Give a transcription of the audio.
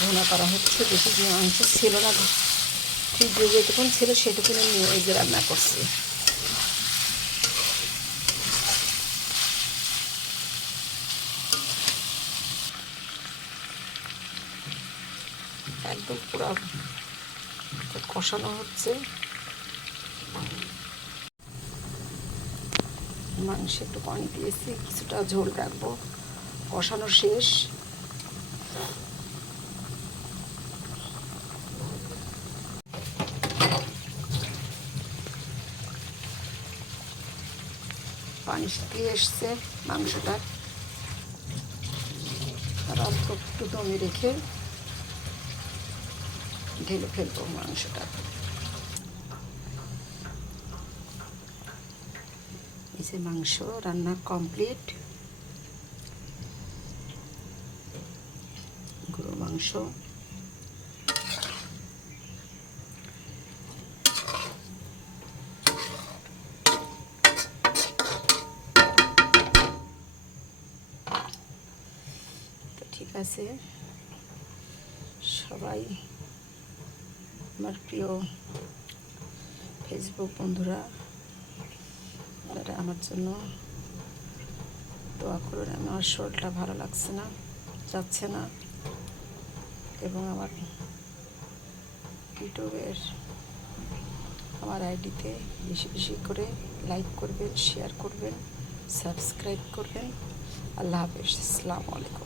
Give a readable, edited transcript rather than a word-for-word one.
ভুনা করা হচ্ছে। বেশি যে মাংস ছিল না, ফ্রিজে যেটুকুন ছিল সেটুকুন নিয়ে এই যে রান্না করছি। একদম পুরো কষানো হচ্ছে। মাংস একটু পানি দিয়েছি, কিছুটা ঝোল রাখবো। কষানো শেষ। পানি শুকিয়ে এসছে মাংসটা, আর অল্প একটু দমে রেখে ঢেলে ফেলবো মাংসটা। এই যে মাংস রান্না কমপ্লিট। গরুর মাংস তো ঠিক আছে। সবাই আমার প্রিয় ফেসবুক বন্ধুরা, আপনারা আমার জন্য দোয়া করুন। আমার শরীরটা ভালো লাগছে না, যাচ্ছে না, এবং আমার ইউটিউবের আমার আইডিতে বেশি বেশি করে লাইক করবেন, শেয়ার করবেন, সাবস্ক্রাইব করবেন। আল্লাহ হাফেজ, আসসালামু আলাইকুম।